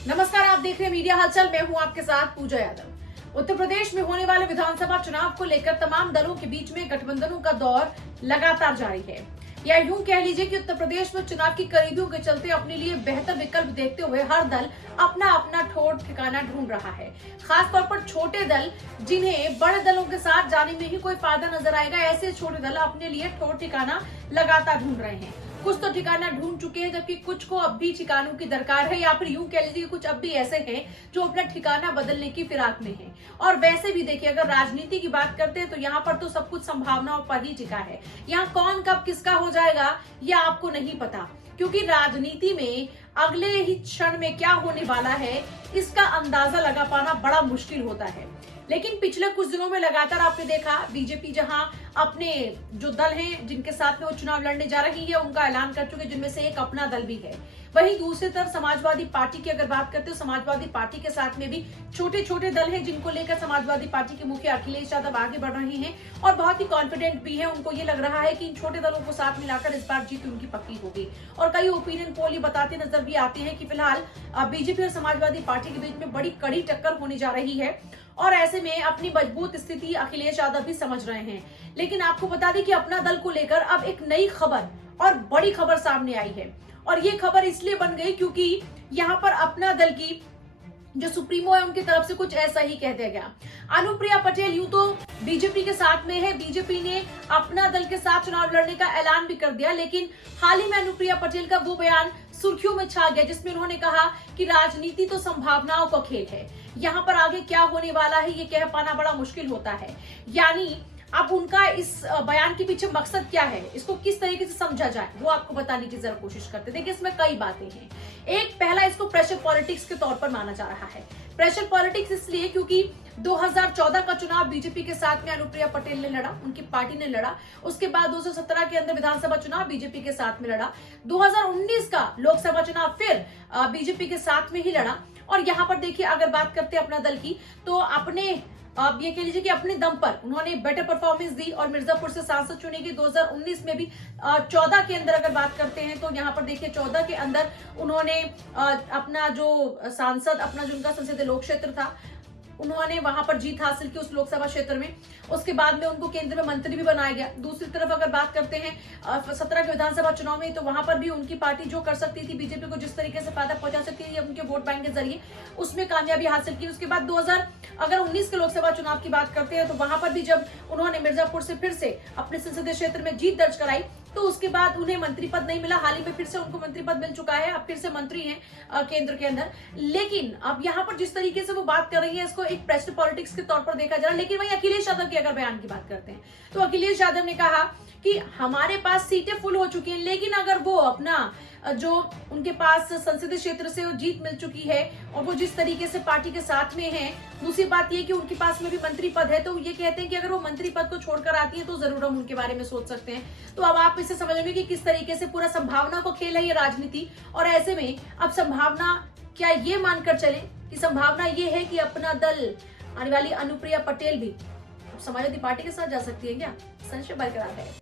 नमस्कार, आप देख रहे हैं मीडिया हलचल। मैं हूं आपके साथ पूजा यादव। उत्तर प्रदेश में होने वाले विधानसभा चुनाव को लेकर तमाम दलों के बीच में गठबंधनों का दौर लगातार जारी है। या यूं कह लीजिए कि उत्तर प्रदेश में चुनाव की करीबियों के चलते अपने लिए बेहतर विकल्प देखते हुए हर दल अपना अपना ठोर ठिकाना ढूंढ रहा है। खासतौर पर छोटे दल, जिन्हें बड़े दलों के साथ जाने में ही कोई फायदा नजर आएगा, ऐसे छोटे दल अपने लिए ठोर ठिकाना लगातार ढूंढ रहे हैं। कुछ तो ठिकाना ढूंढ चुके हैं, जबकि कुछ को अब भी ठिकानों की दरकार है, या फिर यूं कह लीजिए कुछ अब भी ऐसे हैं जो अपना ठिकाना बदलने की फिराक में हैं। और वैसे भी देखिए, अगर राजनीति की बात करते हैं तो यहाँ पर तो सब कुछ संभावनाओं पर ही टिका है। यहाँ कौन कब किसका हो जाएगा यह आपको नहीं पता, क्योंकि राजनीति में अगले ही क्षण में क्या होने वाला है इसका अंदाजा लगा पाना बड़ा मुश्किल होता है। लेकिन पिछले कुछ दिनों में लगातार आपने देखा, बीजेपी जहां अपने जो दल हैं जिनके साथ में वो चुनाव लड़ने जा रही है उनका ऐलान कर चुके, जिनमें से एक अपना दल भी है। वहीं दूसरी तरफ समाजवादी पार्टी की अगर बात करते हो, समाजवादी पार्टी के साथ में भी छोटे छोटे दल हैं जिनको लेकर समाजवादी पार्टी के मुखिया अखिलेश यादव आगे बढ़ रहे हैं और बहुत ही कॉन्फिडेंट भी है। उनको ये लग रहा है कि इन छोटे दलों को साथ मिलाकर इस बार जीत उनकी पक्की होगी। और कई ओपिनियन पोल ये बताते नजर भी आते हैं कि फिलहाल बीजेपी और समाजवादी पार्टी के बीच में बड़ी कड़ी टक्कर होने जा रही है और ऐसे में अपनी मजबूत स्थिति अखिलेश यादव भी समझ रहे हैं। लेकिन आपको बता दें कि अपना दल को लेकर अब एक नई खबर और बड़ी खबर सामने आई है, और ये खबर इसलिए बन गई क्योंकि यहाँ पर अपना दल की जो सुप्रीमो है उनकी तरफ से कुछ ऐसा ही कह दिया गया। अनुप्रिया पटेल यूं तो बीजेपी के साथ में है, बीजेपी ने अपना दल के साथ चुनाव लड़ने का ऐलान भी कर दिया, लेकिन हाल ही में अनुप्रिया पटेल का वो बयान सुर्खियों में छा गया जिसमें उन्होंने कहा कि राजनीति तो संभावनाओं का खेल है, यहाँ पर आगे क्या होने वाला है ये कह पाना बड़ा मुश्किल होता है। यानी अब उनका इस बयान के पीछे मकसद क्या है, इसको किस तरीके से समझा जाए, वो आपको बताने की जरा कोशिश करते। देखिए, इसमें कई बातें हैं। एक पहला, इसको प्रेशर पॉलिटिक्स के तौर पर माना जा रहा है। प्रेशर पॉलिटिक्स इसलिए क्योंकि 2014 का चुनाव बीजेपी के साथ में अनुप्रिया पटेल ने लड़ा, उनकी पार्टी ने लड़ा। उसके बाद 2017 के अंदर विधानसभा चुनाव बीजेपी के साथ में लड़ा। 2019 का लोकसभा चुनाव फिर बीजेपी के साथ में ही लड़ा। और यहाँ पर देखिए, अगर बात करते हैं अपना दल की, तो अपने आप ये कह लीजिए कि अपने दम पर उन्होंने बेटर परफॉर्मेंस दी और मिर्जापुर से सांसद चुने की 2019 में भी। 14 के अंदर अगर बात करते हैं तो यहाँ पर देखिए 14 के अंदर उन्होंने अपना जो सांसद, अपना जो उनका संसदीय लोक क्षेत्र था, उन्होंने वहां पर जीत हासिल की उस लोकसभा क्षेत्र में। उसके बाद में उनको केंद्र में मंत्री भी बनाया गया। दूसरी तरफ अगर बात करते हैं 17 के विधानसभा चुनाव में, तो वहां पर भी उनकी पार्टी जो कर सकती थी, बीजेपी को जिस तरीके से फायदा पहुंचा सकती थी उनके वोट बैंक के जरिए, उसमें कामयाबी हासिल की। उसके बाद 2019 के लोकसभा चुनाव की बात करते हैं तो वहां पर भी जब उन्होंने मिर्जापुर से फिर से अपने संसदीय क्षेत्र में जीत दर्ज कराई, तो उसके बाद उन्हें मंत्री पद नहीं मिला। हाल ही में फिर से उनको मंत्री पद मिल चुका है, अब फिर से मंत्री हैं केंद्र के अंदर। लेकिन अब यहाँ पर जिस तरीके से वो बात कर रही है, इसको एक प्रेशर पॉलिटिक्स के तौर पर देखा जा रहा है। लेकिन वहीं अखिलेश यादव की अगर बयान की बात करते हैं तो अखिलेश यादव ने कहा कि हमारे पास सीटें फुल हो चुकी हैं, लेकिन अगर वो अपना जो उनके पास संसदीय क्षेत्र से जीत मिल चुकी है और वो जिस तरीके से पार्टी के साथ में है, दूसरी बात ये कि उनके पास में भी मंत्री पद है, तो ये कहते हैं कि अगर वो मंत्री पद को छोड़कर आती है तो जरूर हम उनके बारे में सोच सकते हैं। तो अब आप इसे समझ लेंगे कि किस तरीके से पूरा संभावना को खेल है ये राजनीति। और ऐसे में अब संभावना क्या ये मानकर चले कि संभावना ये है कि अपना दल, आने वाली अनुप्रिया पटेल भी समाजवादी पार्टी के साथ जा सकती है क्या? संशय बरकरार है।